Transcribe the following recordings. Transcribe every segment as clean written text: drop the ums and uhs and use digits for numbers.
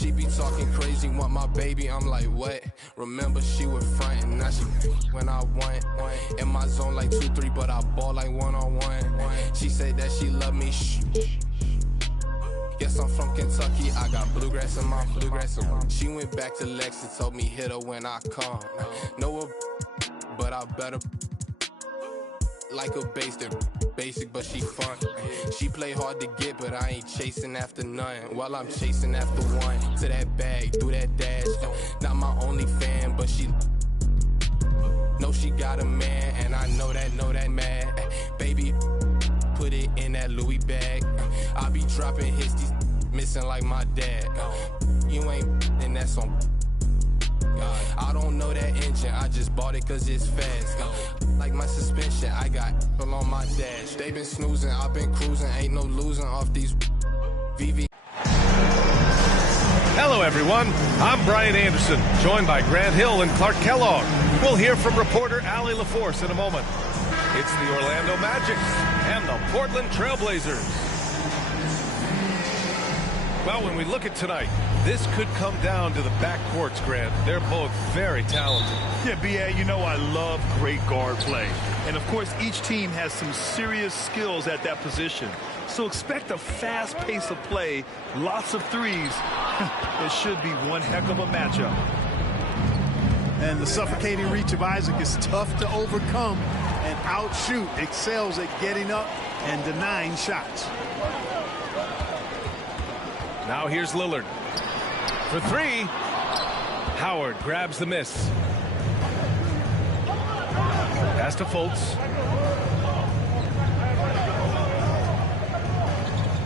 She be talking crazy, want my baby, I'm like, what? Remember she was frontin', now she when I want. In my zone like 2-3, but I ball like one-on-one. She said that she love me, Yes, I'm from Kentucky, I got bluegrass in my bluegrass. She went back to Lex and told me hit her when I come. Know her, but I better like a basic, but she fun. She play hard to get, but I ain't chasing after none. While I'm chasing after one, to that bag, through that dash. Not my only fan, but she know she got a man, and I know that mad. Baby, put it in that Louis bag. I be dropping hits, these missing like my dad. You ain't, and that's on. I don't know that engine, I just bought it cause it's fast. Like my suspension, I got on my dash. They been snoozing, I've been cruising, ain't no losing off these VV. Hello everyone, I'm Brian Anderson, joined by Grant Hill and Clark Kellogg. We'll hear from reporter Allie LaForce in a moment. It's the Orlando Magic and the Portland Trailblazers. Well, when we look at tonight, this could come down to the backcourts, Grant. They're both very talented. Yeah, B.A., you know I love great guard play. And, of course, each team has some serious skills at that position. So expect a fast pace of play, lots of threes. It should be one heck of a matchup. And the suffocating reach of Isaac is tough to overcome, and outshoot excels at getting up and denying shots. Now here's Lillard. For three, Howard grabs the miss. Pass to Fultz.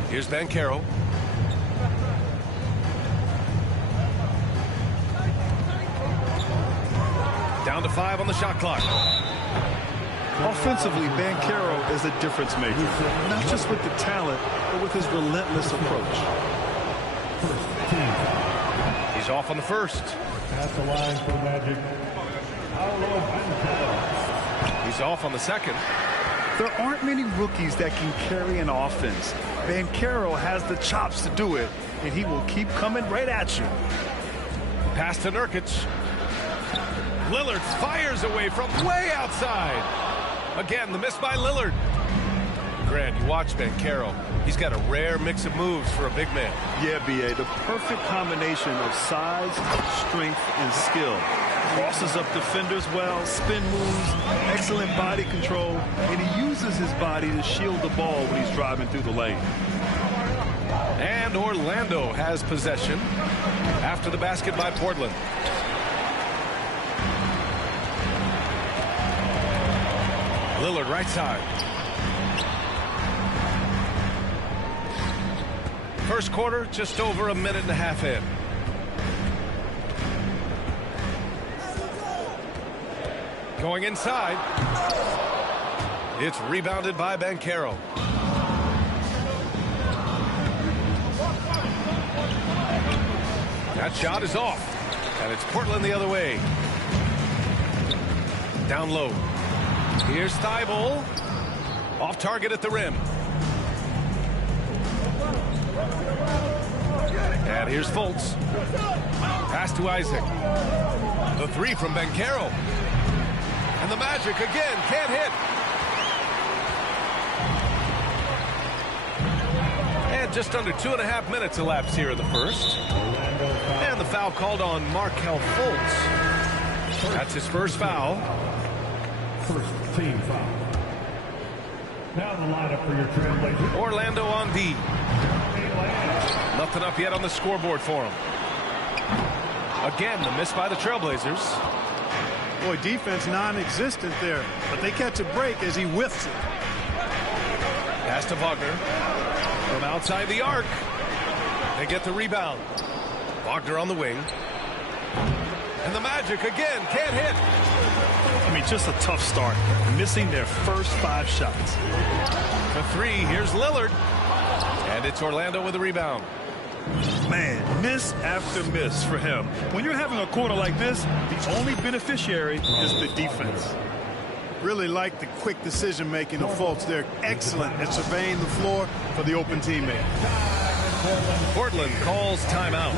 Here's Banchero. Down to 5 on the shot clock. Offensively, Banchero is a difference maker. Not just with the talent, but with his relentless approach. He's off on the first. At the line for Magic, Paolo Banchero. He's off on the second. There aren't many rookies that can carry an offense. Banchero has the chops to do it, and he will keep coming right at you. Pass to Nurkic. Lillard fires away from way outside. Again, the miss by Lillard. Grant, you watch Banchero. He's got a rare mix of moves for a big man. Yeah, B.A., the perfect combination of size, strength, and skill. Crosses up defenders well, spin moves, excellent body control, and he uses his body to shield the ball when he's driving through the lane. And Orlando has possession after the basket by Portland. Lillard right side. First quarter, just over a minute and a half in. Going inside. It's rebounded by Banchero. That shot is off. And it's Portland the other way. Down low. Here's Thibault. Off target at the rim. And here's Fultz. Pass to Isaac. The three from Banchero. And the Magic again can't hit. And just under 2.5 minutes elapsed here in the first. And the foul called on Markelle Fultz. That's his first foul. First team foul. Now the lineup for your Trailblazers. Orlando on D. Nothing up yet on the scoreboard for him. Again, the miss by the Trailblazers. Boy, defense non-existent there, but they catch a break as he whiffs it. Pass to Wagner. From outside the arc. They get the rebound. Wagner on the wing. And the Magic again can't hit. I mean, just a tough start. Missing their first 5 shots. For three, here's Lillard. And it's Orlando with the rebound. Man, miss after miss for him. When you're having a quarter like this, the only beneficiary is the defense. Really like the quick decision-making of Fultz. They're excellent at surveying the floor for the open teammate. Portland calls timeout.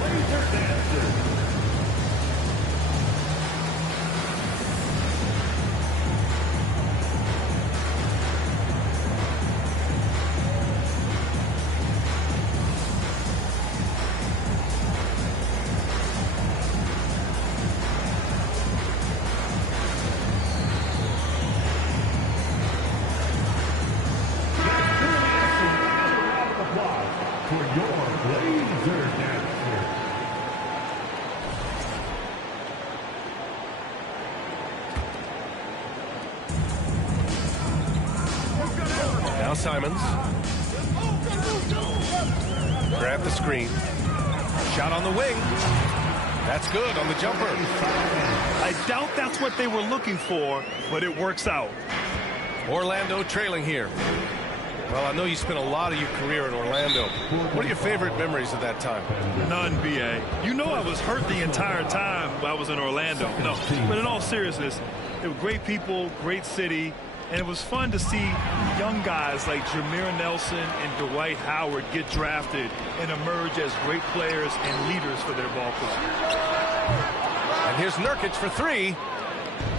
Simons. Grab the screen. Shot on the wing. That's good on the jumper. I doubt that's what they were looking for, but it works out. Orlando trailing here. Well, I know you spent a lot of your career in Orlando. What are your favorite memories of that time? None, B.A. You know I was hurt the entire time I was in Orlando. No, but in all seriousness, they were great people, great city, and it was fun to see young guys like Jameer Nelson and Dwight Howard get drafted and emerge as great players and leaders for their ball club. And here's Nurkic for three.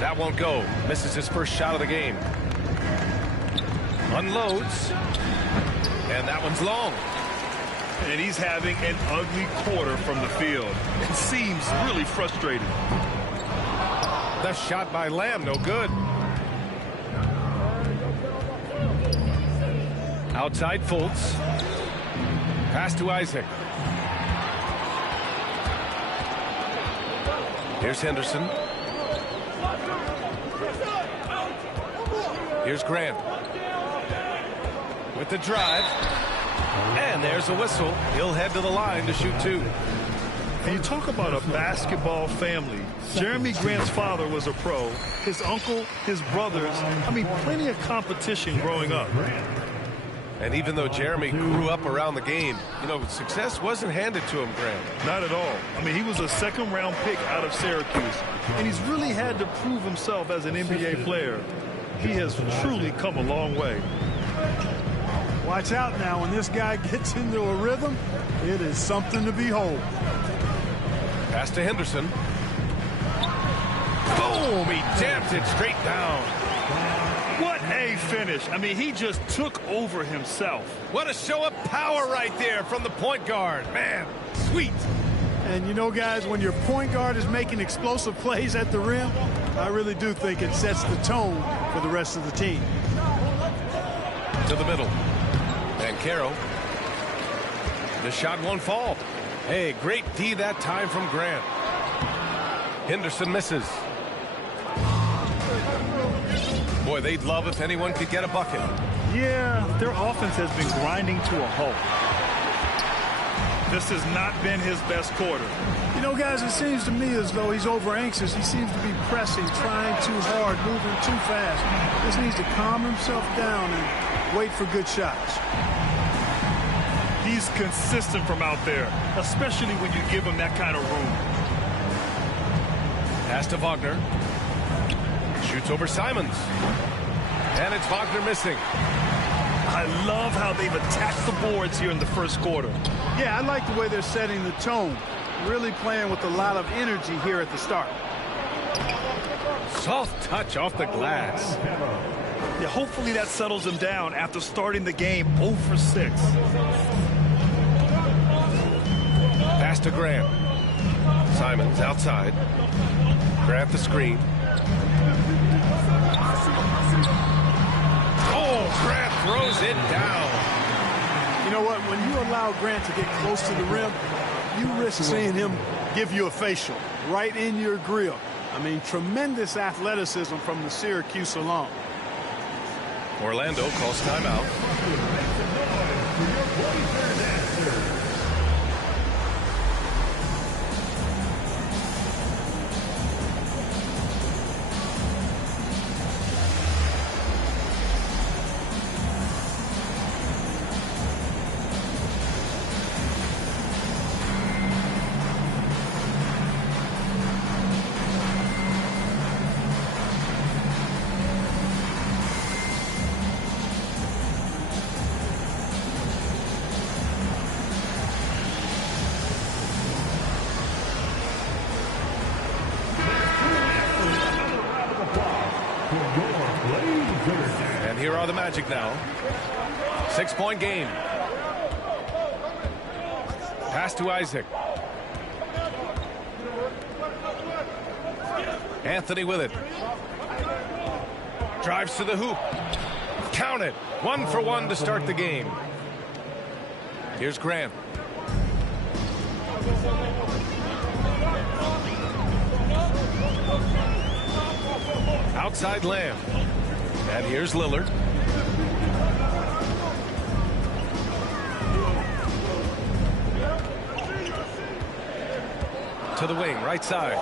That won't go. Misses his first shot of the game. Unloads. And that one's long. And he's having an ugly quarter from the field. It seems really frustrating. The shot by Lamb, no good. Outside Fultz. Pass to Isaac. Here's Henderson. Here's Grant. With the drive. And there's a whistle. He'll head to the line to shoot two. And you talk about a basketball family. Jeremy Grant's father was a pro. His uncle, his brothers. I mean, plenty of competition growing up. And even though Jeremy grew up around the game, you know, success wasn't handed to him, Grant. Not at all. I mean, he was a second-round pick out of Syracuse. And he's really had to prove himself as an NBA player. He has truly come a long way. Watch out now. When this guy gets into a rhythm, it is something to behold. Pass to Henderson. Boom! He jammed it straight down. What a finish. I mean, he just took over himself. What a show of power right there from the point guard. Man, sweet. And you know, guys, when your point guard is making explosive plays at the rim, I really do think it sets the tone for the rest of the team. To the middle. And Caro. The shot won't fall. Hey, great D that time from Grant. Henderson misses. Boy, they'd love if anyone could get a bucket. Yeah, their offense has been grinding to a halt. This has not been his best quarter. You know, guys, it seems to me as though he's over-anxious. He seems to be pressing, trying too hard, moving too fast. Just needs to calm himself down and wait for good shots. He's consistent from out there, especially when you give him that kind of room. Pass to Wagner. Shoots over Simons. And it's Wagner missing. I love how they've attacked the boards here in the first quarter. Yeah, I like the way they're setting the tone. Really playing with a lot of energy here at the start. Soft touch off the glass. Yeah, hopefully that settles him down after starting the game 0 for 6. Pass to Grant. Simons outside. Grant the screen. Oh, Grant throws it down. You know what? When you allow Grant to get close to the rim, you risk seeing him give you a facial right in your grill. I mean, tremendous athleticism from the Syracuse alum. Orlando calls timeout. And here are the Magic now. 6-point game. Pass to Isaac. Anthony with it. Drives to the hoop. Count it. 1 for 1 to start the game. Here's Grant. Outside Lamb. And here's Lillard. To the wing, right side.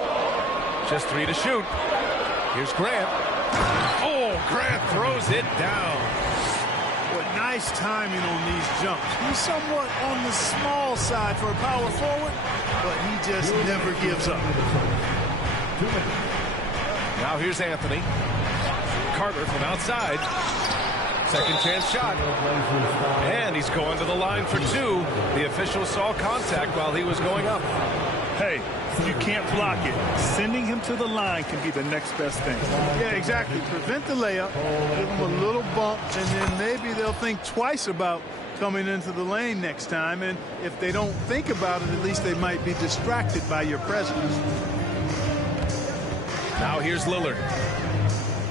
Just 3 to shoot. Here's Grant. Oh, Grant throws it down. What nice timing on these jumps. He's somewhat on the small side for a power forward, but he just never gives up. Now here's Anthony. Carter from outside. Second chance shot. And he's going to the line for 2. The official saw contact while he was going up. Hey, you can't block it. Sending him to the line can be the next best thing. Yeah, exactly. Prevent the layup, give them a little bump, and then maybe they'll think twice about coming into the lane next time. And if they don't think about it, at least they might be distracted by your presence. Now here's Lillard.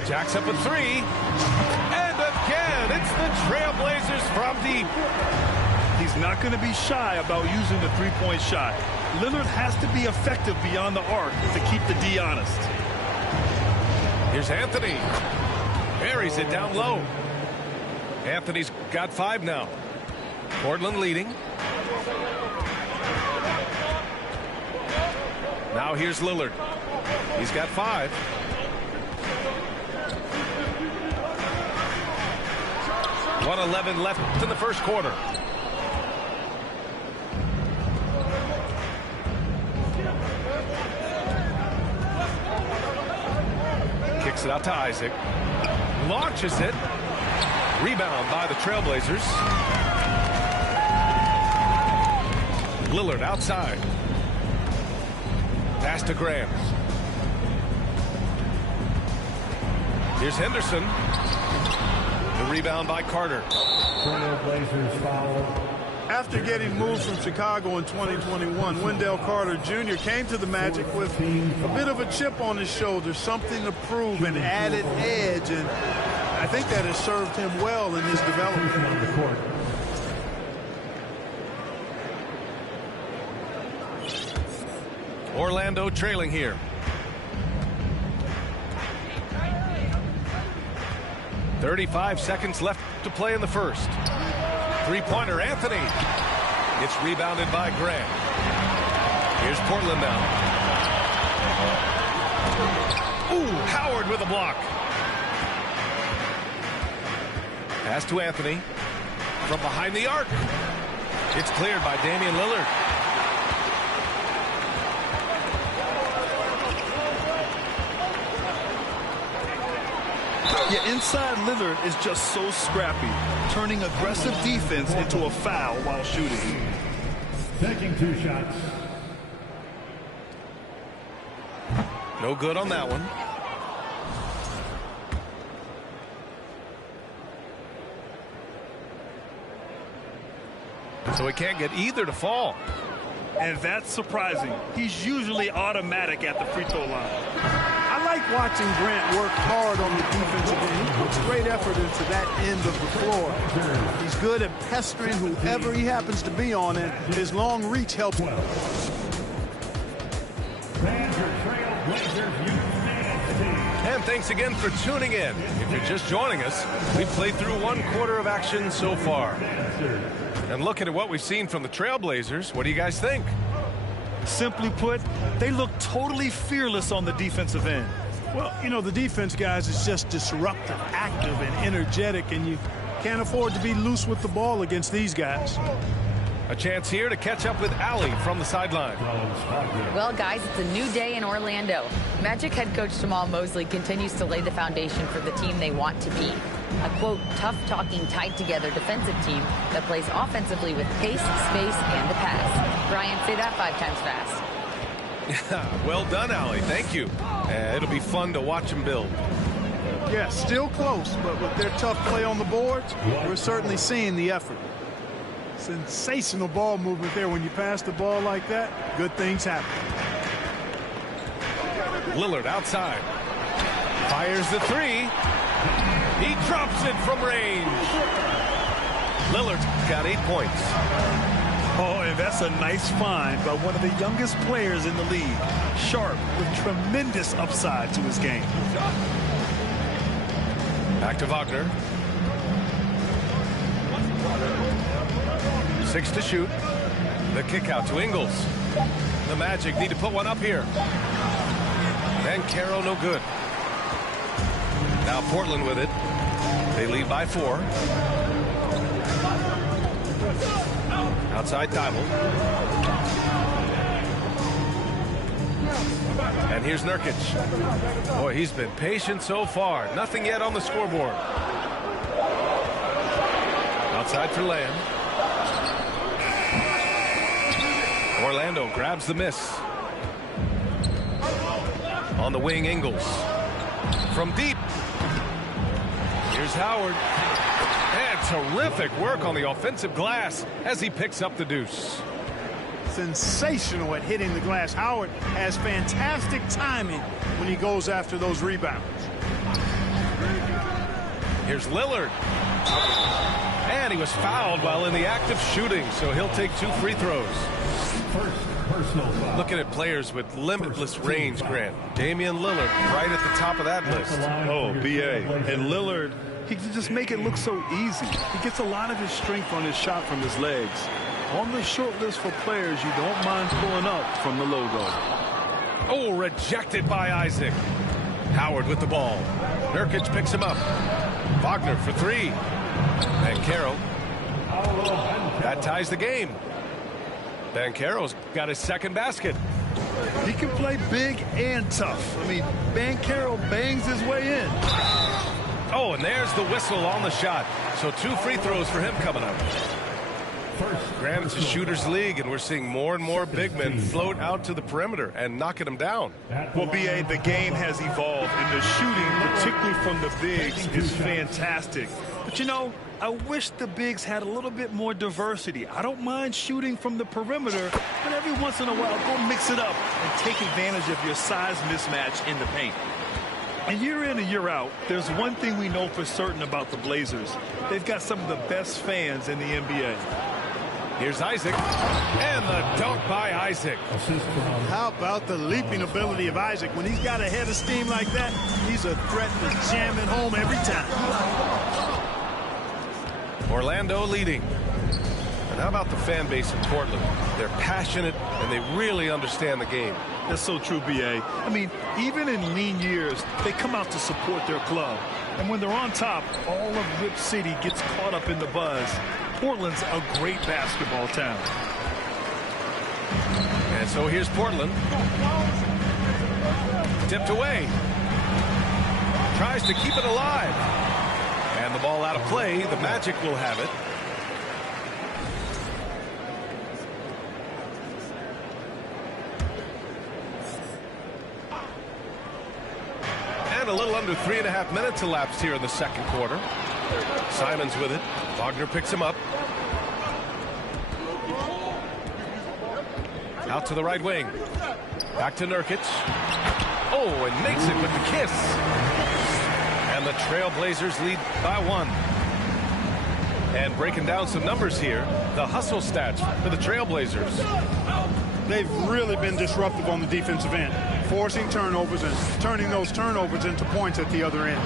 Jacks up a 3. And again, it's the Trailblazers from deep. He's not going to be shy about using the three-point shot. Lillard has to be effective beyond the arc to keep the D honest. Here's Anthony. Buries it down low. Anthony's got 5 now. Portland leading. Now here's Lillard. He's got 5. .111 left in the first quarter. Kicks it out to Isaac. Launches it. Rebound by the Trailblazers. Lillard outside. Pass to Grant. Here's Henderson. The rebound by Carter. Trailblazers foul. After getting moved from Chicago in 2021, Wendell Carter Jr. came to the Magic with a bit of a chip on his shoulder, something to prove, an added edge, and I think that has served him well in his development. On the court. Orlando trailing here. 35 seconds left to play in the first. Three-pointer, Anthony. It's rebounded by Grant. Here's Portland now. Ooh, Howard with a block. Pass to Anthony. From behind the arc. It's cleared by Damian Lillard. Yeah, inside Lillard is just so scrappy, turning aggressive defense into a foul while shooting. Taking 2 shots. No good on that one. So he can't get either to fall. And that's surprising. He's usually automatic at the free throw line. I like watching Grant work hard on the defensive end. He puts great effort into that end of the floor. He's good at pestering whoever he happens to be on, and his long reach helps. And thanks again for tuning in. If you're just joining us, we've played through 1 quarter of action so far. And looking at what we've seen from the Trailblazers, what do you guys think? Simply put, they look totally fearless on the defensive end. Well, you know, the defense, guys, is just disruptive, active, and energetic, and you can't afford to be loose with the ball against these guys. A chance here to catch up with Allie from the sideline. Well, guys, it's a new day in Orlando. Magic head coach Jamal Mosley continues to lay the foundation for the team they want to be. A, quote, tough-talking, tied-together defensive team that plays offensively with pace, space, and the pass. Brian, say that 5 times fast. Well done, Allie. Thank you. It'll be fun to watch them build. Yeah, still close, but with their tough play on the boards, we're certainly seeing the effort. Sensational ball movement there. When you pass the ball like that, good things happen. Lillard outside. Fires the 3. He drops it from range. Lillard's got 8 points. Oh, and that's a nice find by one of the youngest players in the league. Sharp with tremendous upside to his game. Back to Wagner. 6 to shoot. The kick out to Ingles. The Magic need to put one up here. Banchero no good. Now Portland with it. They lead by 4. Outside Thibault. And here's Nurkic. Boy, he's been patient so far. Nothing yet on the scoreboard. Outside for Lamb. Orlando grabs the miss. On the wing, Ingles. From deep. Here's Howard. And terrific work on the offensive glass as he picks up the deuce. Sensational at hitting the glass. Howard has fantastic timing when he goes after those rebounds. Here's Lillard. And he was fouled while in the act of shooting, so he'll take 2 free throws. First personal foul. Looking at players with limitless range, Grant. Damian Lillard right at the top of that list. Oh, B.A. And Lillard, he can just make it look so easy. He gets a lot of his strength on his shot from his legs. On the short list for players you don't mind pulling up from the logo. Oh, rejected by Isaac. Howard with the ball. Nurkic picks him up. Wagner for 3. Banchero. That ties the game. Banchero's got his second basket. He can play big and tough. I mean, Banchero bangs his way in. Oh, and there's the whistle on the shot. So 2 free throws for him coming up. Grant, it's a shooter's league, and we're seeing more and more big men float out to the perimeter and knocking them down. Well, B.A., the game has evolved, and the shooting, particularly from the bigs, is fantastic. But, you know, I wish the bigs had a little bit more diversity. I don't mind shooting from the perimeter, but every once in a while, go mix it up and take advantage of your size mismatch in the paint. And year in and year out, there's one thing we know for certain about the Blazers. They've got some of the best fans in the NBA. Here's Isaac, and the dunk by Isaac. How about the leaping ability of Isaac? When he's got a head of steam like that, he's a threat to jam it home every time. Orlando leading. And how about the fan base in Portland? They're passionate, and they really understand the game. That's so true, B.A. I mean, even in lean years, they come out to support their club. And when they're on top, all of Rip City gets caught up in the buzz. Portland's a great basketball town. And so here's Portland. Tipped away. Tries to keep it alive. And the ball out of play. The Magic will have it. And a little under 3.5 minutes elapsed here in the second quarter. Simons with it. Wagner picks him up. Out to the right wing. Back to Nurkic. Oh, and makes it with the kiss. And the Trailblazers lead by 1. And breaking down some numbers here, the hustle stats for the Trailblazers. They've really been disruptive on the defensive end, forcing turnovers and turning those turnovers into points at the other end.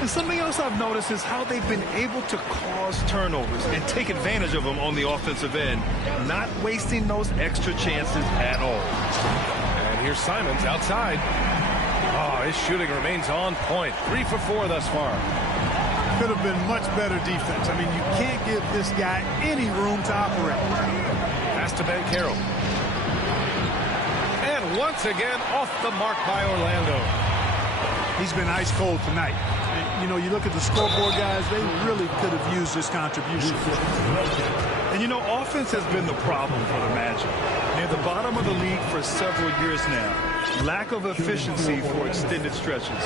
And something else I've noticed is how they've been able to cause turnovers and take advantage of them on the offensive end, not wasting those extra chances at all. And here's Simons outside. Oh, his shooting remains on point. 3 for 4 thus far. Could have been much better defense. I mean, you can't give this guy any room to operate. Pass to Banchero. And once again, off the mark by Orlando. He's been ice cold tonight. And, you know, you look at the scoreboard, guys, they really could have used this contribution. And, you know, offense has been the problem for the Magic. Near the bottom of the league for several years now. Lack of efficiency for extended stretches.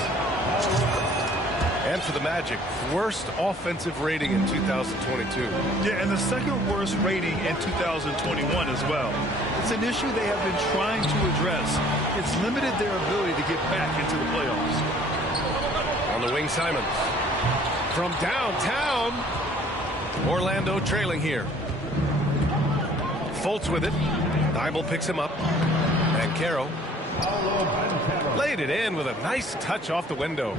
And for the Magic, worst offensive rating in 2022. Yeah, and the second worst rating in 2021 as well. It's an issue they have been trying to address. It's limited their ability to get back into the playoffs. On the wing, Simons. From downtown. Orlando trailing here. Fultz with it. Thibault picks him up. Banchero laid it in with a nice touch off the window.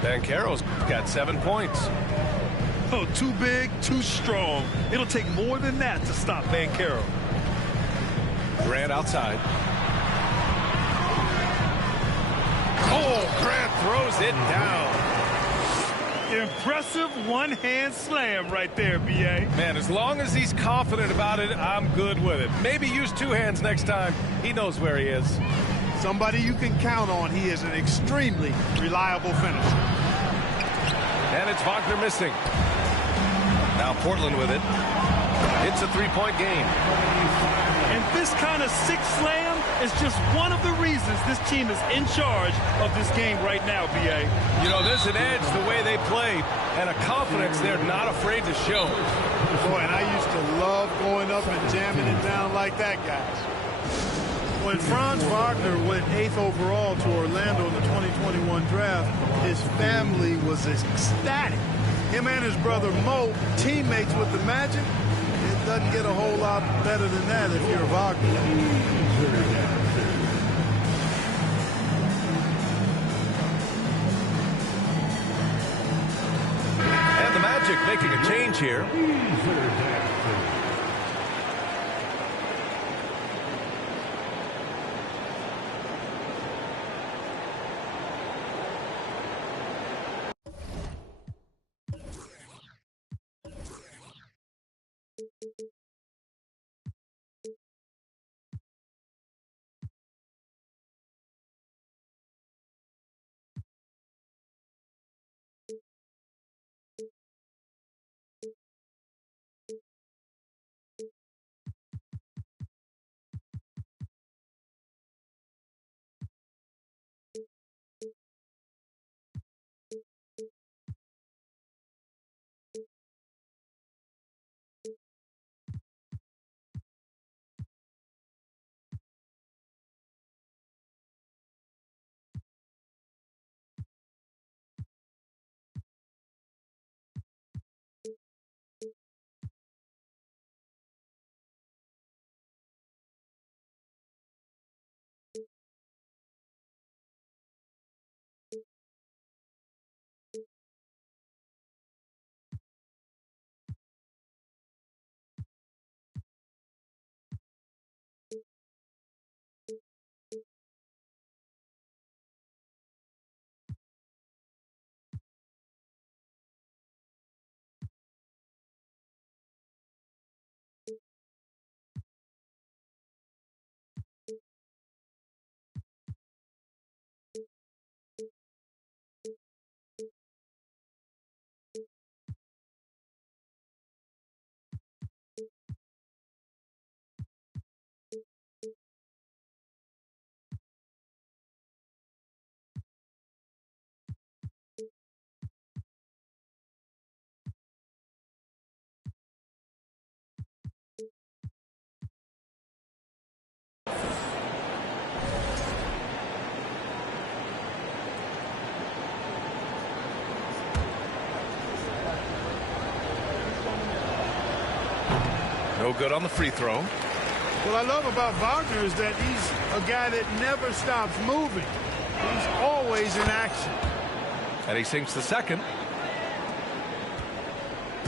Banchero's got 7 points. Oh, too big, too strong. It'll take more than that to stop Banchero. Grant outside. Oh, Grant throws it down. Impressive one-hand slam right there, B.A. Man, as long as he's confident about it, I'm good with it. Maybe use two hands next time. He knows where he is. Somebody you can count on. He is an extremely reliable finisher. And it's Wagner missing. Now Portland with it. It's a three-point game. And this kind of sixth slam is just one of the reasons this team is in charge of this game right now, B.A. You know, there's an edge the way they played and a confidence they're not afraid to show. Boy, and I used to love going up and jamming it down like that, guys. When Franz Wagner went 8th overall to Orlando in the 2021 draft, his family was ecstatic. Him and his brother Mo, teammates with the Magic. It doesn't get a whole lot better than that if you're Wagner. And the Magic making a change here. No good on the free throw. What I love about Wagner is that he's a guy that never stops moving. He's always in action. And he sinks the second.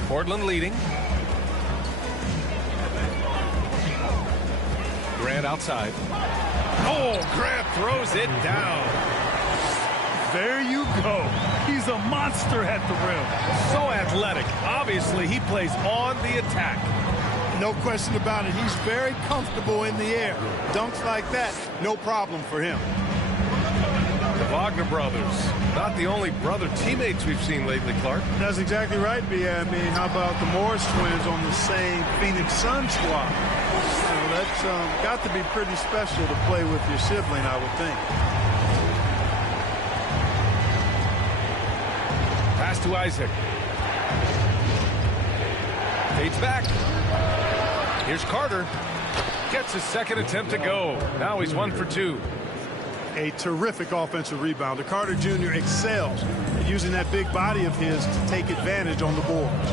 Portland leading. Grant outside. Oh, Grant throws it down. There you go. He's a monster at the rim. So athletic. Obviously, he plays on the attack. No question about it. He's very comfortable in the air. Dunks like that, no problem for him. The Wagner brothers, not the only brother teammates we've seen lately, Clark. That's exactly right, B.A. I mean, how about the Morris twins on the same Phoenix Sun squad? So that's got to be pretty special to play with your sibling, I would think. Pass to Isaac. Fades back. Here's Carter. Gets his second attempt to go. Now he's 1 for 2. A terrific offensive rebounder. Carter Jr. excels at using that big body of his to take advantage on the boards.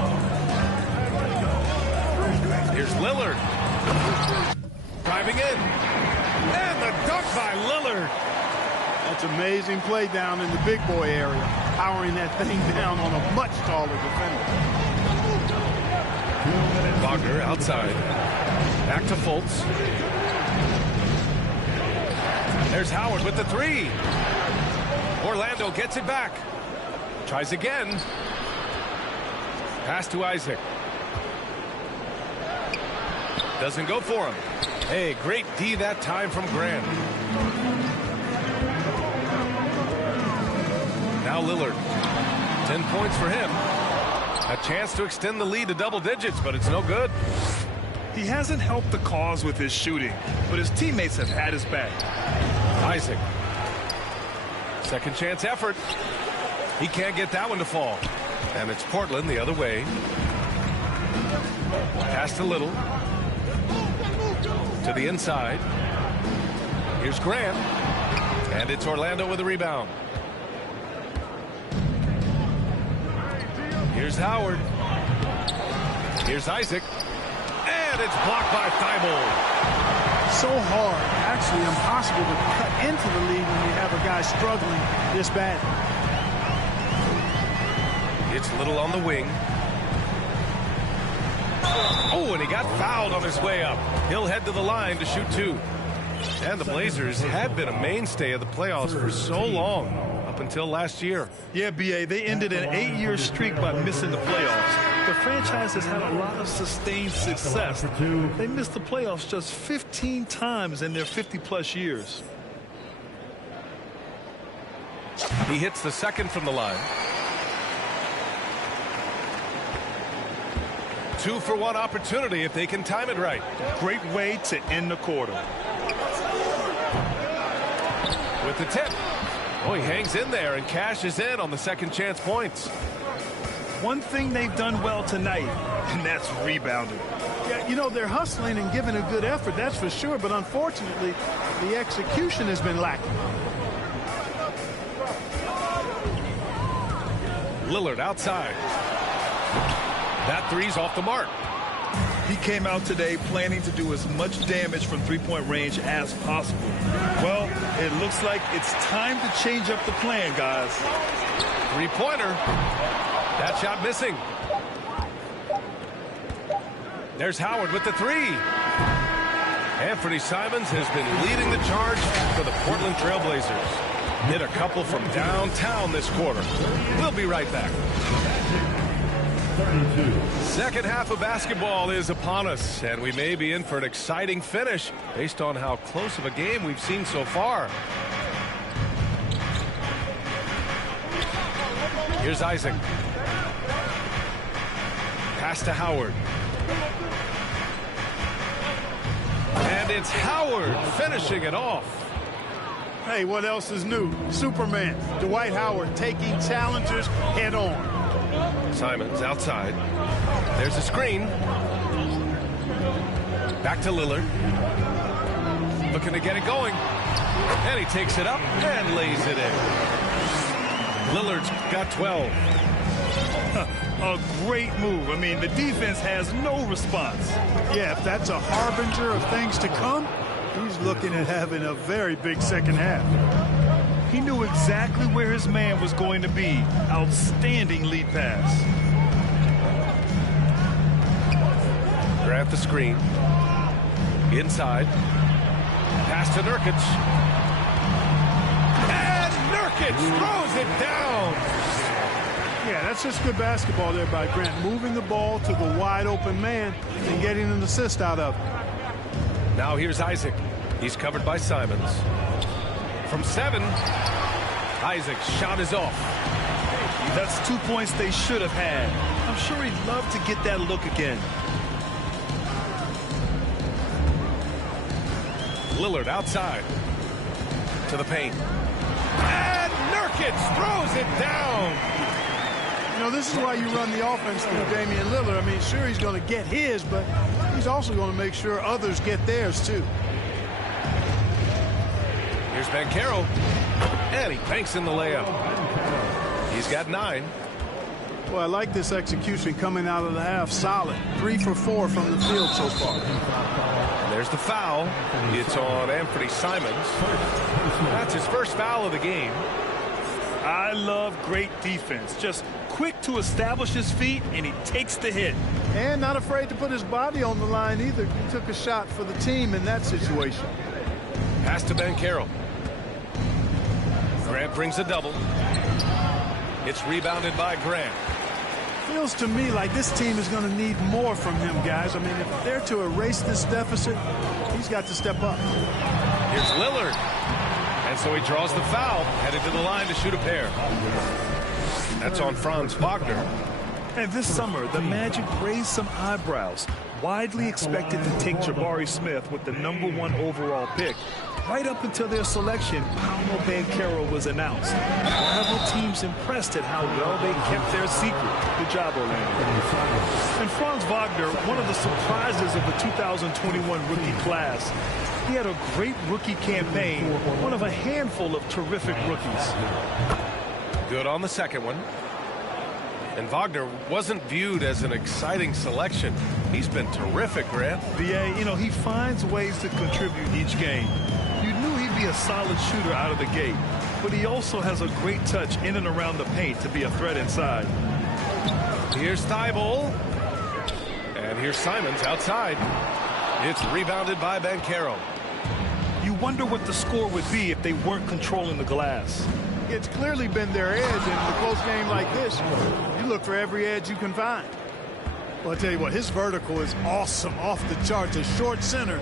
Here's Lillard. Driving in. And the dunk by Lillard. That's amazing play down in the big boy area. Powering that thing down on a much taller defender. Wagner outside. Back to Fultz. There's Howard with the three. Orlando gets it back. Tries again. Pass to Isaac. Doesn't go for him. Hey, great D that time from Grant. Now Lillard. 10 points for him. A chance to extend the lead to double digits, but it's no good. He hasn't helped the cause with his shooting, but his teammates have had his back. Isaac. Second chance effort. He can't get that one to fall. And it's Portland the other way. Pass to Little. To the inside. Here's Grant. And it's Orlando with a rebound. Here's Howard. Here's Isaac. And it's blocked by Thibault. So hard, actually impossible to cut into the lead when you have a guy struggling this bad. It's Little on the wing. Oh, and he got fouled on his way up. He'll head to the line to shoot two. And the Blazers had been a mainstay of the playoffs for so long, up until last year. Yeah, B.A., they ended an 8-year streak by missing the playoffs. The franchise has had a lot of sustained success. They missed the playoffs just 15 times in their 50-plus years. He hits the second from the line. 2-for-1 opportunity if they can time it right. Great way to end the quarter. With the tip. Oh, he hangs in there and cashes in on the second chance points. One thing they've done well tonight, and that's rebounding. Yeah, you know, they're hustling and giving a good effort, that's for sure, but unfortunately, the execution has been lacking. Lillard outside. That three's off the mark. He came out today planning to do as much damage from three-point range as possible. Well, it looks like it's time to change up the plan, guys. Three-pointer. That shot missing. There's Howard with the three. Anthony Simons has been leading the charge for the Portland Trailblazers. Hit a couple from downtown this quarter. We'll be right back. Second half of basketball is upon us, and we may be in for an exciting finish based on how close of a game we've seen so far. Here's Isaac. Pass to Howard. And it's Howard finishing it off. Hey, what else is new? Superman, Dwight Howard taking challengers head on. Simons outside. There's a screen. Back to Lillard. Looking to get it going. And he takes it up and lays it in. Lillard's got 12. A great move. I mean, the defense has no response. Yeah, if that's a harbinger of things to come, he's looking at having a very big second half. He knew exactly where his man was going to be. Outstanding lead pass. Grant the screen. Inside. Pass to Nurkic. And Nurkic throws it down. Yeah, that's just good basketball there by Grant. Moving the ball to the wide open man and getting an assist out of it. Now here's Isaac. He's covered by Simons. From 7, Isaac's shot is off. That's 2 points they should have had. I'm sure he'd love to get that look again. Lillard outside. To the paint. And Nurkic throws it down. You know, this is why you run the offense through Damian Lillard. I mean, sure, he's going to get his, but he's also going to make sure others get theirs, too. Here's Banchero. And he banks in the layup. He's got 9. Well, I like this execution coming out of the half. Solid. 3 for 4 from the field so far. And there's the foul. It's on Anthony Simons. That's his first foul of the game. I love great defense. Just quick to establish his feet, and he takes the hit. And not afraid to put his body on the line either. He took a shot for the team in that situation. Pass to Banchero. Grant brings a double. It's rebounded by Grant. Feels to me like this team is going to need more from him, guys. I mean, if they're to erase this deficit, he's got to step up. Here's Lillard. And so he draws the foul, headed to the line to shoot a pair. That's on Franz Wagner. And this summer, the Magic raised some eyebrows. Widely expected to take Jabari Smith with the #1 overall pick. Right up until their selection, Paolo Banchero was announced. Rival teams impressed at how well they kept their secret. Good job, Orlando. And Franz Wagner, one of the surprises of the 2021 rookie class. He had a great rookie campaign, one of a handful of terrific rookies. Good on the second one. And Wagner wasn't viewed as an exciting selection. He's been terrific, Grant. BA, you know, he finds ways to contribute each game. You knew he'd be a solid shooter out of the gate, but he also has a great touch in and around the paint to be a threat inside. Here's Thibault. And here's Simons outside. It's rebounded by Banchero. You wonder what the score would be if they weren't controlling the glass. It's clearly been their edge, and in a close game like this, you look for every edge you can find. Well, I'll tell you what, his vertical is awesome, off the charts. A short center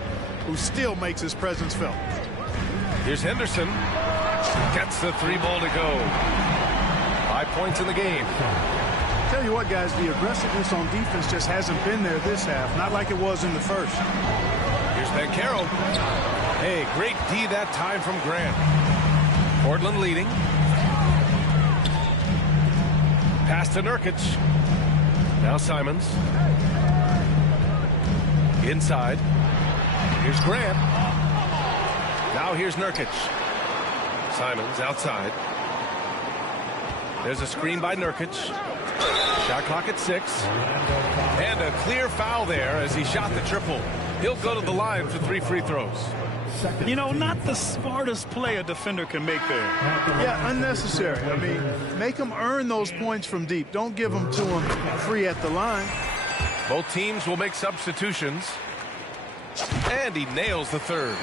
who still makes his presence felt. Here's Henderson. Gets the 3-ball to go. 5 points in the game. Tell you what, guys, the aggressiveness on defense just hasn't been there this half, not like it was in the first. Here's Banchero. Hey, great D that time from Grant. Portland leading. Pass to Nurkic. Now Simons. Inside. Here's Grant. Now here's Nurkic. Simons outside. There's a screen by Nurkic. Shot clock at 6. And a clear foul there as he shot the triple. He'll go to the line for 3 free throws. You know, not the smartest play a defender can make there. Yeah, unnecessary. I mean, make them earn those points from deep. Don't give them to them free at the line. Both teams will make substitutions. And he nails the third.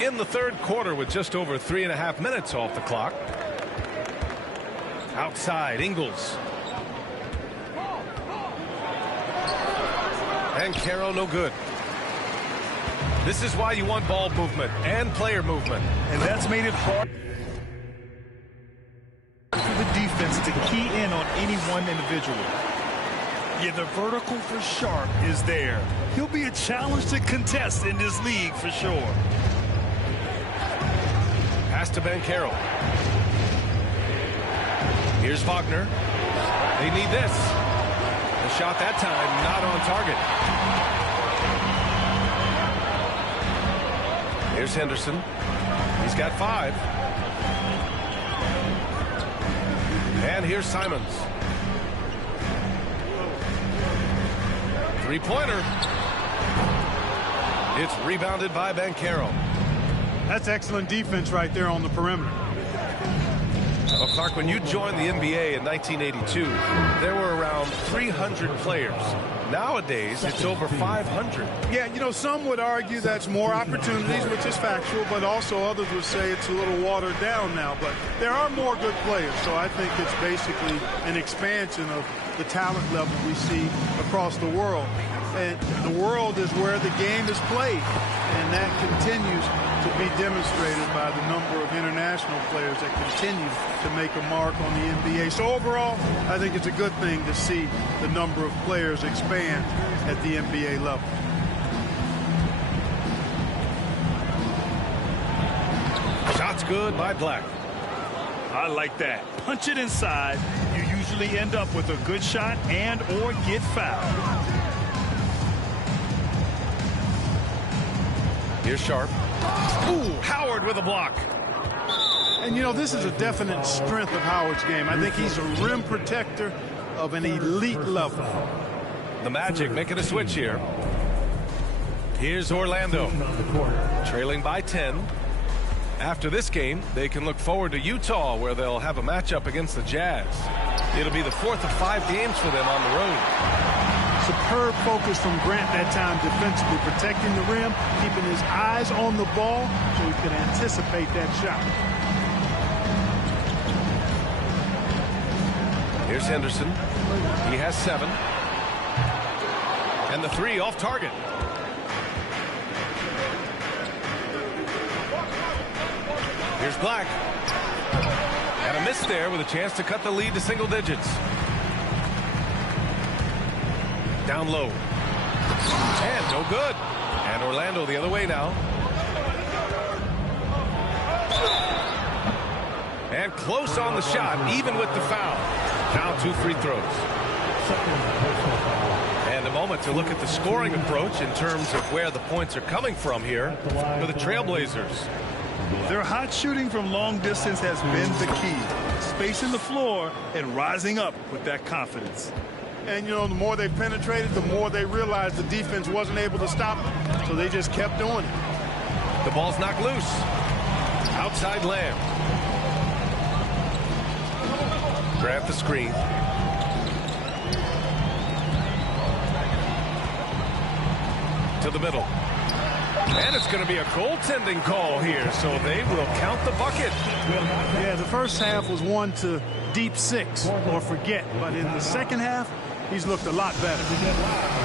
In the third quarter with just over 3.5 minutes off the clock. Outside, Ingles. And Banchero no good. This is why you want ball movement and player movement. And that's made it hard for the defense to key in on any one individual. Yeah, the vertical for Sharp is there. He'll be a challenge to contest in this league for sure. Pass to Banchero. Here's Wagner. They need this. The shot that time not on target. Here's Henderson. He's got 5. And here's Simons. 3-pointer. It's rebounded by Banchero. That's excellent defense right there on the perimeter. Well, Clark, when you joined the NBA in 1982, there were around 300 players. Nowadays, it's over 500. Yeah, you know, some would argue that's more opportunities, which is factual, but also others would say it's a little watered down now. But there are more good players, so I think it's basically an expansion of the talent level we see across the world. And the world is where the game is played, and that continues to be demonstrated by the number of international players that continue to make a mark on the NBA. So overall, I think it's a good thing to see the number of players expand at the NBA level. Shots good by Black. I like that. Punch it inside. You usually end up with a good shot and or get fouled. Here's Sharp. Ooh, Howard with a block. And, you know, this is a definite strength of Howard's game. I think he's a rim protector of an elite level. The Magic making a switch here. Here's Orlando. Trailing by 10. After this game, they can look forward to Utah, where they'll have a matchup against the Jazz. It'll be the 4th of 5 games for them on the road. Superb focus from Grant that time defensively, protecting the rim, keeping his eyes on the ball so he could anticipate that shot. Here's Henderson. He has 7. And the 3 off target. Here's Black. And a miss there with a chance to cut the lead to single digits. Down low. And no good. And Orlando the other way now. And close on the shot, even with the foul. Now 2 free throws. And a moment to look at the scoring approach in terms of where the points are coming from here for the Trailblazers. Their hot shooting from long distance has been the key. Spacing the floor and rising up with that confidence. And, you know, the more they penetrated, the more they realized the defense wasn't able to stop them. So they just kept doing it. The ball's knocked loose. Outside Lamb. Grab the screen. To the middle. And it's going to be a goaltending call here, so they will count the bucket. Yeah, the first half was one to deep 6 or forget. But in the second half, he's looked a lot better.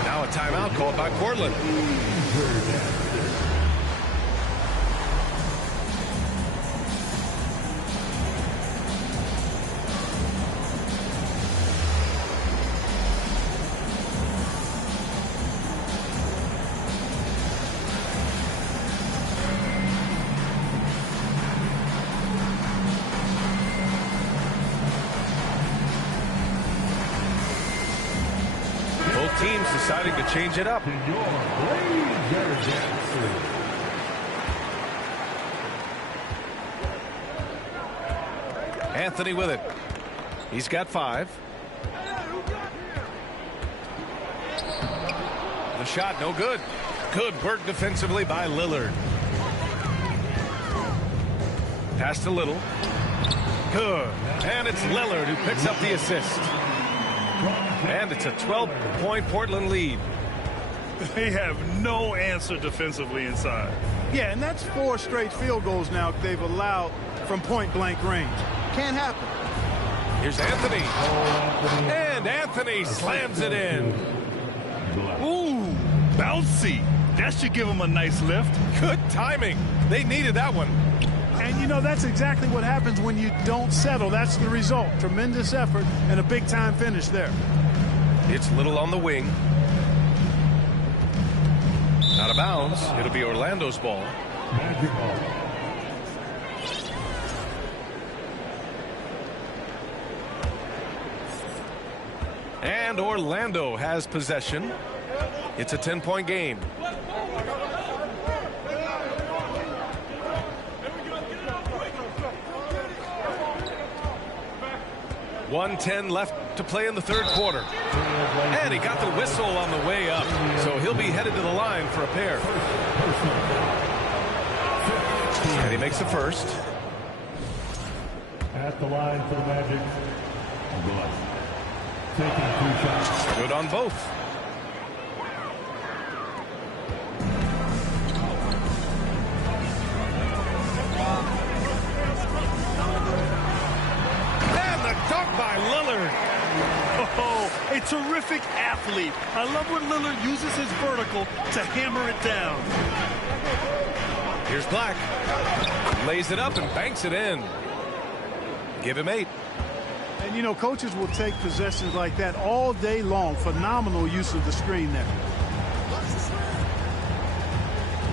Now a timeout called by Portland. Teams deciding to change it up. Anthony with it. He's got 5. The shot no good. Good work defensively by Lillard. Pass to Little. Good. And it's Lillard who picks up the assist. And it's a 12-point Portland lead. They have no answer defensively inside. Yeah, and that's 4 straight field goals now they've allowed from point-blank range. Can't happen. Here's Anthony. And Anthony slams it in. Ooh, bouncy. That should give him a nice lift. Good timing. They needed that one. And, you know, that's exactly what happens when you don't settle. That's the result. Tremendous effort and a big-time finish there. It's Little on the wing. Out of bounds. It'll be Orlando's ball. And Orlando has possession. It's a 10-point game. 1:10 left to play in the third quarter. And he got the whistle on the way up, so he'll be headed to the line for a pair. And he makes the first. At the line for the Magic. Taking 2 shots. Good on both. By Lillard. Oh, a terrific athlete. I love when Lillard uses his vertical to hammer it down. Here's Black. Lays it up and banks it in. Give him 8. And, you know, coaches will take possessions like that all day long. Phenomenal use of the screen there.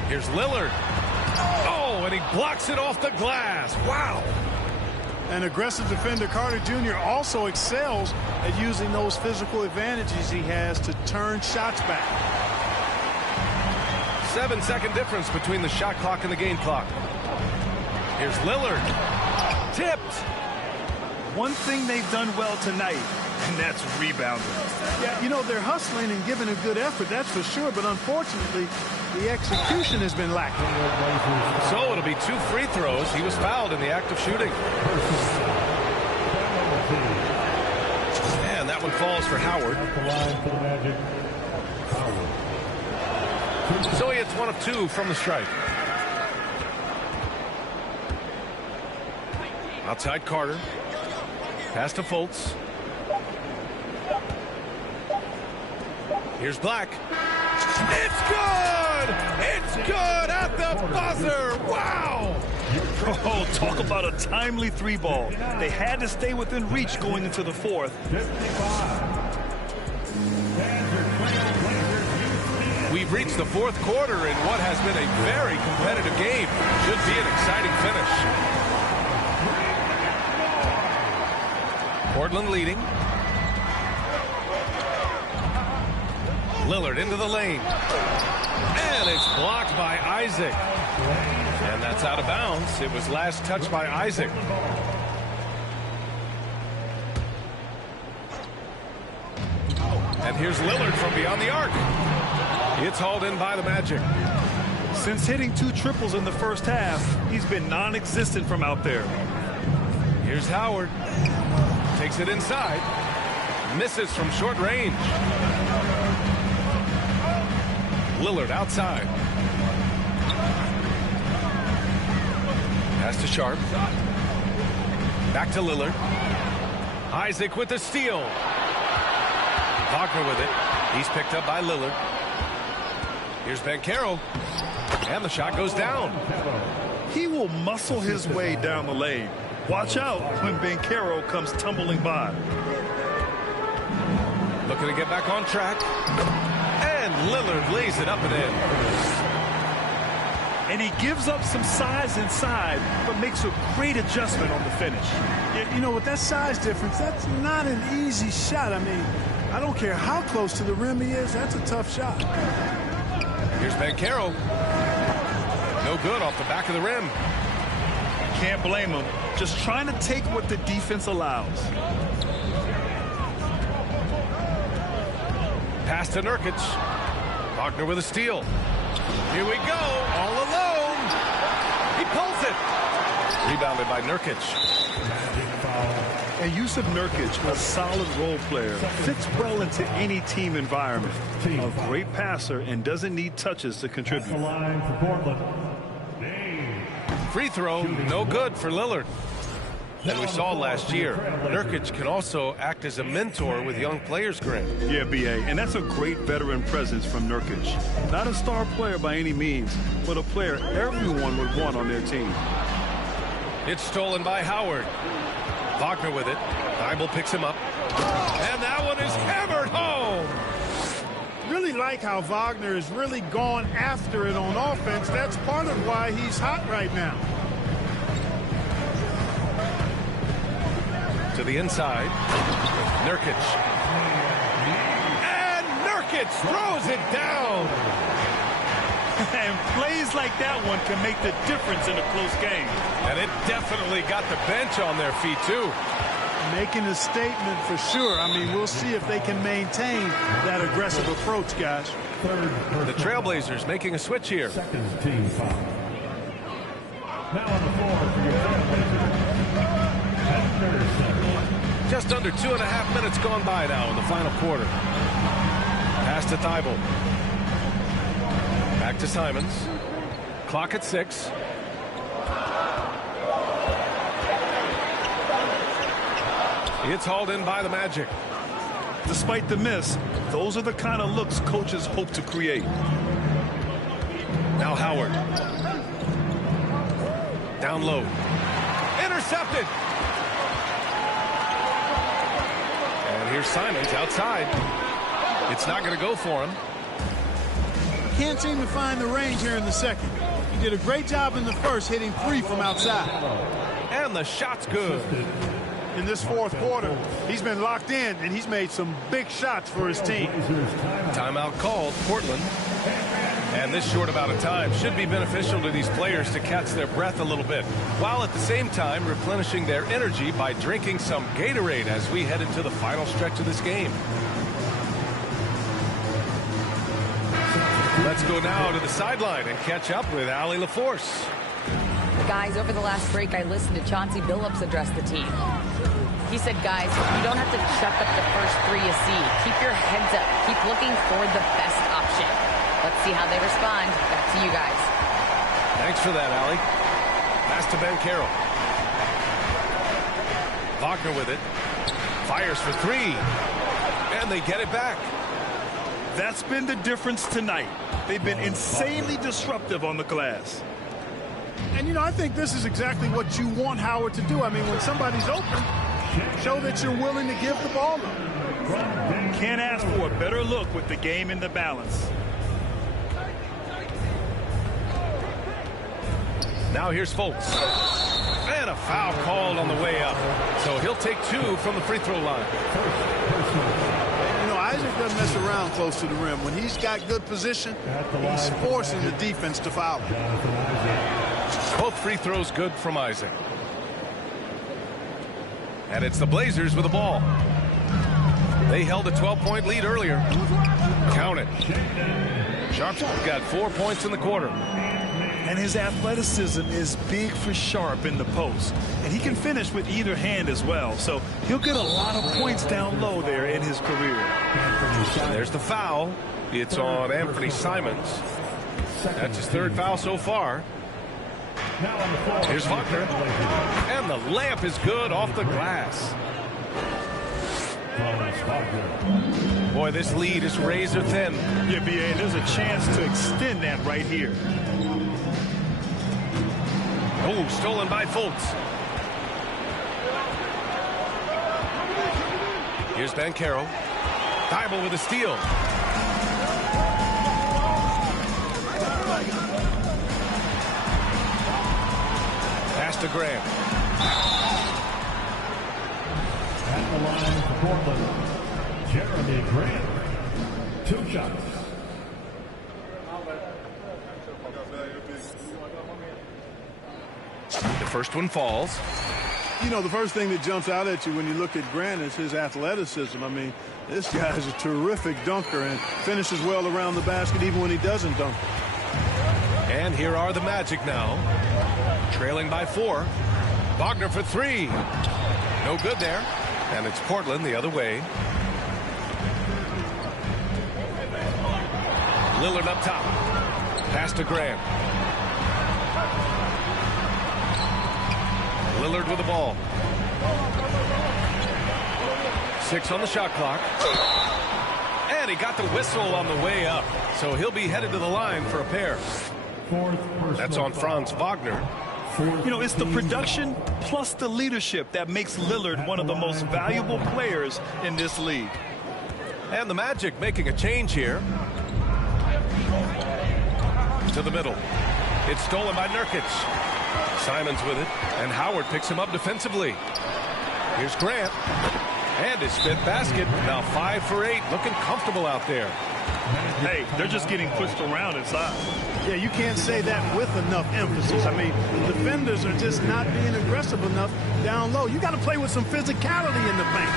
Here's Lillard. Oh, and he blocks it off the glass. Wow. An aggressive defender, Carter Jr., also excels at using those physical advantages he has to turn shots back. 7-second difference between the shot clock and the game clock. Here's Lillard. Tipped. One thing they've done well tonight, and that's rebounding. Yeah, you know, they're hustling and giving a good effort, that's for sure, but unfortunately, the execution has been lacking. So it'll be 2 free throws. He was fouled in the act of shooting. And that one falls for Howard. At the line for the Magic. So he hits 1 of 2 from the stripe. Outside Carter. Pass to Fultz. Here's Black. It's good! It's good at the buzzer! Wow! Oh, talk about a timely 3-ball. They had to stay within reach going into the 4th. We've reached the 4th quarter in what has been a very competitive game. Should be an exciting finish. Portland leading. Lillard into the lane. And it's blocked by Isaac. And that's out of bounds. It was last touched by Isaac. And here's Lillard from beyond the arc. It's hauled in by the Magic. Since hitting 2 triples in the first half, he's been non-existent from out there. Here's Howard. Takes it inside. Misses from short range. Lillard outside. Pass to Sharp. Back to Lillard. Isaac with the steal. Wagner with it. He's picked up by Lillard. Here's Banchero. And the shot goes down. He will muscle his way down the lane. Watch out when Banchero comes tumbling by. Looking to get back on track. And Lillard lays it up and in. And he gives up some size inside, but makes a great adjustment on the finish. You know, with that size difference, that's not an easy shot. I mean, I don't care how close to the rim he is, that's a tough shot. Here's Banchero. No good off the back of the rim. Can't blame him. Just trying to take what the defense allows. Pass to Nurkic. Wagner with a steal. Here we go. All alone. He pulls it. Rebounded by Nurkic. And Jusuf Nurkic, a solid role player, fits well into any team environment. A great passer and doesn't need touches to contribute. The line for Portland. Free throw, no good for Lillard. And we saw last year, Nurkic can also act as a mentor with young players, Grant. Yeah, B.A., and that's a great veteran presence from Nurkic. Not a star player by any means, but a player everyone would want on their team. It's stolen by Howard. Wagner with it. Thibault picks him up. And that one is hammered home. Really like how Wagner has really gone after it on offense. That's part of why he's hot right now. To the inside. Nurkic. And Nurkic throws it down. And plays like that one can make the difference in a close game. And it definitely got the bench on their feet, too. Making a statement for sure. I mean, we'll see if they can maintain that aggressive approach, guys. The Trailblazers making a switch here. Second team foul. Now on the floor for your Trailblazers. Henderson. Just under 2.5 minutes gone by now in the final quarter. Pass to Thibault. Back to Simons. Clock at 6. It's hauled in by the Magic. Despite the miss, those are the kind of looks coaches hope to create. Now Howard. Down low. Intercepted. And here's Simons outside. It's not going to go for him. Can't seem to find the range here in the second. He did a great job in the first, hitting 3 from outside. And the shot's good. In this fourth quarter, he's been locked in, and he's made some big shots for his team. Timeout called, Portland. And this short amount of time should be beneficial to these players to catch their breath a little bit, while at the same time replenishing their energy by drinking some Gatorade as we head into the final stretch of this game. Let's go now to the sideline and catch up with Allie LaForce. Guys, over the last break, I listened to Chauncey Billups address the team. He said, guys, you don't have to chuck up the first 3 you see. Keep your heads up. Keep looking for the best option. Let's see how they respond. Back to you guys. Thanks for that, Allie. Pass to Banchero. Wagner with it. Fires for three. And they get it back. That's been the difference tonight. They've been insanely disruptive on the glass. And, you know, I think this is exactly what you want Howard to do. I mean, when somebody's open, show that you're willing to give the ball up. Can't ask for a better look with the game in the balance. Now here's Fultz. And a foul called on the way up. So he'll take two from the free throw line. You know, Isaac doesn't mess around close to the rim. When he's got good position, he's forcing the defense to foul him. Both free throws good from Isaac. And it's the Blazers with the ball. They held a 12-point lead earlier. Count it. Sharp's got 4 points in the quarter. And his athleticism is big for Sharp in the post. And he can finish with either hand as well. So he'll get a lot of points down low there in his career. And there's the foul. It's on Anthony Simons. That's his third foul so far. Here's Wagner. And the layup is good off the glass. Boy, this lead is razor thin. Yeah, B.A., there's a chance to extend that right here. Oh, stolen by Fultz. Here's Banchero. Thibault with a steal. Pass to Graham. At the line for Portland, Jeremy Grant. 2 shots. The first one falls. You know, the first thing that jumps out at you when you look at Grant is his athleticism. I mean, this guy is a terrific dunker and finishes well around the basket even when he doesn't dunk. And here are the Magic now. Trailing by 4. Wagner for 3. No good there. And it's Portland the other way. Lillard up top. Pass to Graham. Lillard with the ball. 6 on the shot clock. And he got the whistle on the way up. So he'll be headed to the line for a pair. That's on Franz Wagner. You know, it's the production plus the leadership that makes Lillard one of the most valuable players in this league. And the Magic making a change here. To the middle. It's stolen by Nurkic. Simons with it, and Howard picks him up defensively. Here's Grant. And his 5th basket. Now 5 for 8. Looking comfortable out there. Hey, they're just getting pushed around inside. Yeah, you can't say that with enough emphasis. I mean, defenders are just not being aggressive enough down low. You got to play with some physicality in the paint.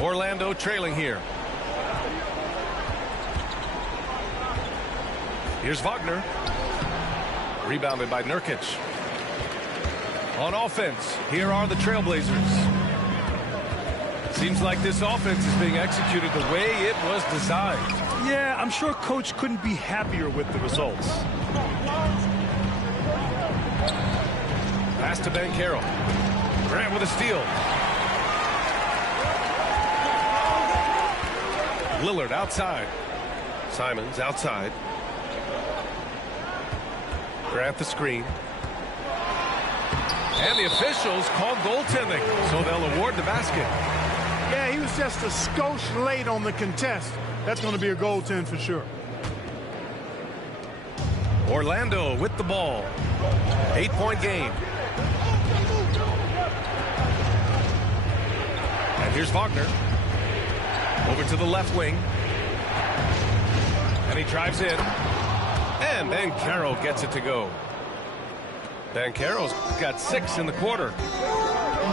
Orlando trailing here. Here's Wagner. Rebounded by Nurkic. On offense, here are the Trailblazers. Seems like this offense is being executed the way it was designed. Yeah, I'm sure Coach couldn't be happier with the results. Pass to Banchero. Grant with a steal. Lillard outside. Simons outside. Grant the screen. And the officials called goaltending, so they'll award the basket. Yeah, he was just a skosh late on the contest. That's going to be a goaltend for sure. Orlando with the ball. 8-point game. And here's Wagner. Over to the left wing. And he drives in. And Banchero gets it to go. Banchero's got 6 in the quarter.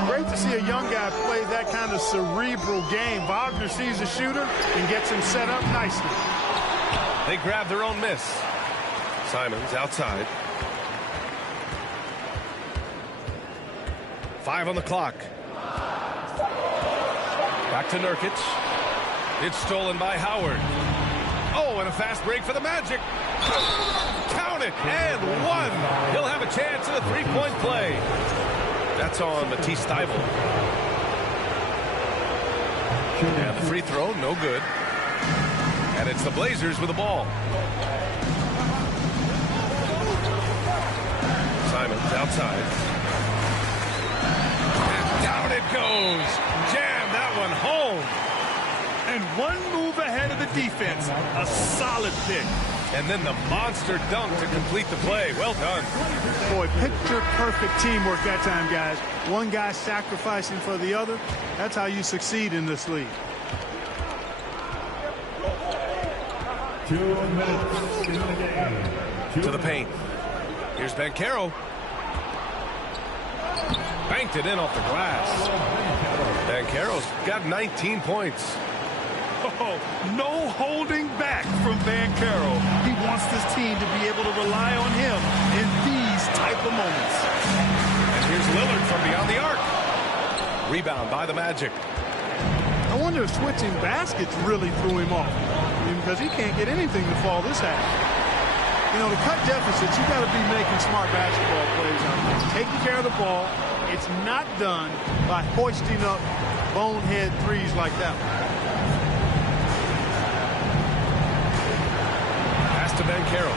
Great to see a young guy play that kind of cerebral game. Wagner sees a shooter and gets him set up nicely. They grab their own miss. Simons outside. 5 on the clock. Back to Nurkic. It's stolen by Howard. Oh, and a fast break for the Magic. Count it, and one. He'll have a chance at a three-point play. That's on Matisse Thybulle. And the free throw, no good. And it's the Blazers with the ball. Simons outside. And down it goes. Jam that one home. And one move ahead of the defense. A solid pick. And then the monster dunk to complete the play. Well done. Boy, picture-perfect teamwork that time, guys. One guy sacrificing for the other. That's how you succeed in this league. 2 minutes in the game. To the paint. Here's Banchero. Banked it in off the glass. Banchero's got 19 points. Oh, no holding back from Banchero. He wants this team to be able to rely on him in these type of moments. And here's Lillard from beyond the arc. Rebound by the Magic. I wonder if switching baskets really threw him off. Because he can't get anything to fall this half. You know, to cut deficits, you got to be making smart basketball plays out there. Taking care of the ball. It's not done by hoisting up bonehead threes like that one. Pass to Banchero.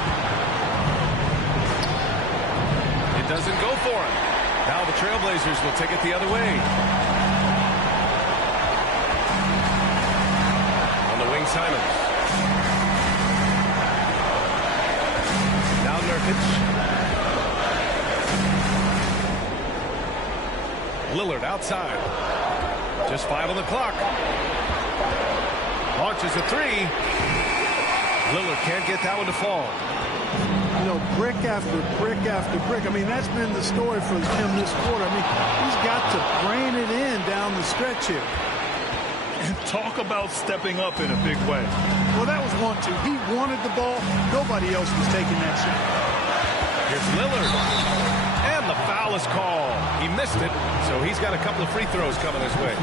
It doesn't go for him. Now the Trailblazers will take it the other way. On the wing, Simons. Now Nurkic. Lillard outside. Just 5 on the clock. Launches a three. Lillard can't get that one to fall. You know, brick after brick after brick. I mean, that's been the story for him this quarter. I mean, he's got to brain it in down the stretch here. And talk about stepping up in a big way. Well, that was 1-2. He wanted the ball. Nobody else was taking that shot. Here's Lillard. And the foul is called. He missed it, so he's got a couple of free throws coming his way.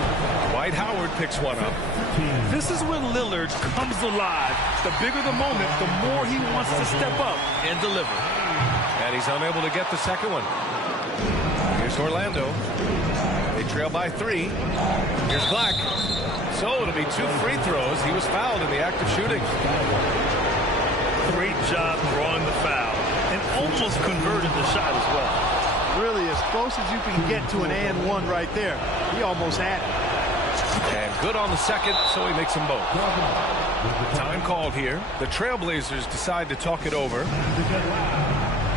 Dwight Howard picks one up. This is when Lillard comes alive. The bigger the moment, the more he wants to step up and deliver. And he's unable to get the second one. Here's Orlando. They trail by 3. Here's Black. So it'll be 2 free throws. He was fouled in the act of shooting. Great job drawing the foul and almost converted the shot as well. Really, as close as you can get to an and one right there. He almost had it. And good on the second, so he makes them both. Time called here. The Trailblazers decide to talk it over.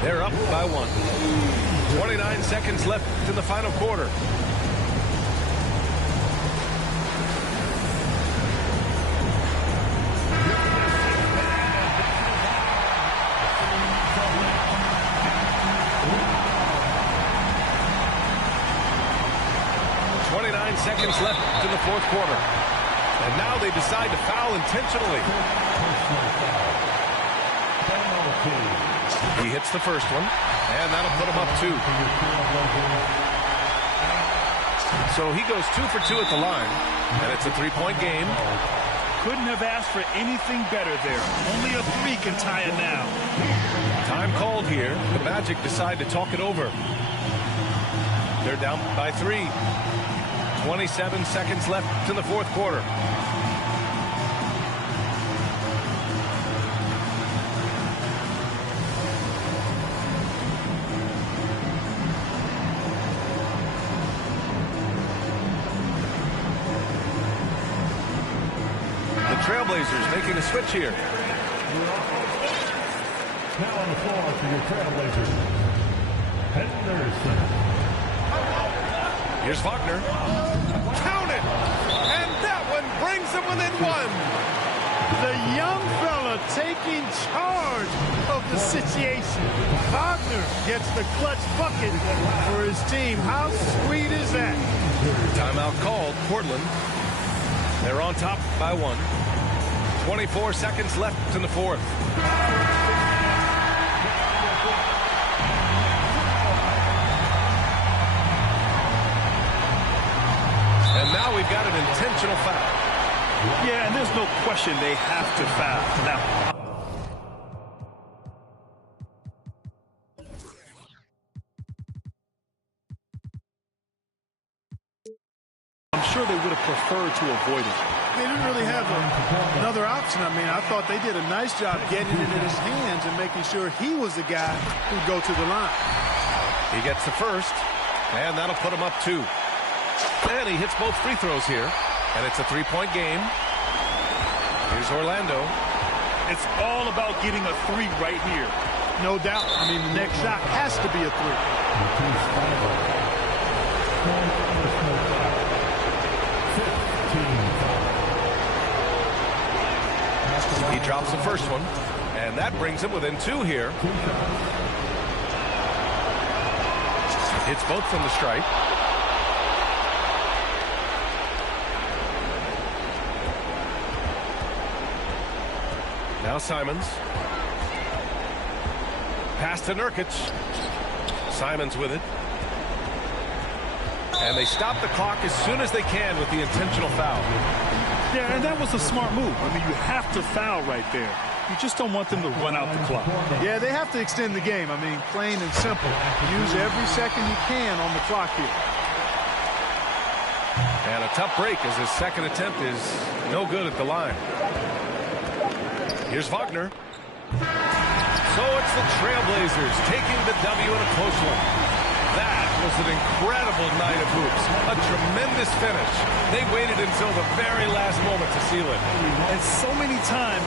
They're up by 1. 29 seconds left in the final quarter. Seconds left in the fourth quarter. And now they decide to foul intentionally. He hits the first one, and that'll put him up 2. So he goes 2 for 2 at the line, and it's a 3-point game. Couldn't have asked for anything better there. Only a 3 can tie it now. Time called here. The Magic decide to talk it over. They're down by 3. 27 seconds left in the fourth quarter. The Trailblazers making a switch here. Now on the floor for your Trailblazers, Henderson. Here's Wagner. Count it! And that one brings them within 1. The young fella taking charge of the situation. Wagner gets the clutch bucket for his team. How sweet is that? Timeout called. Portland. They're on top by 1. 24 seconds left in the fourth. And now we've got an intentional foul. Yeah, and there's no question they have to foul. Now, I'm sure they would have preferred to avoid it. They didn't really have another option. I mean, I thought they did a nice job getting it in his hands and making sure he was the guy who'd go to the line. He gets the first, and that'll put him up 2. And he hits both free throws here, and it's a 3-point game. Here's Orlando. It's all about getting a 3 right here. No doubt. I mean, the next shot has to be a 3. He drops the first one, and that brings him within 2 here. Hits both from the stripe. Now Simons. Pass to Nurkic. Simons with it. And they stop the clock as soon as they can with the intentional foul. Yeah, and that was a smart move. I mean, you have to foul right there. You just don't want them to run out the clock. Yeah, they have to extend the game. I mean, plain and simple. Use every second you can on the clock here. And a tough break as his second attempt is no good at the line. Here's Wagner. So it's the Trailblazers taking the W in a close one. That was an incredible night of hoops. A tremendous finish. They waited until the very last moment to seal it. And so many times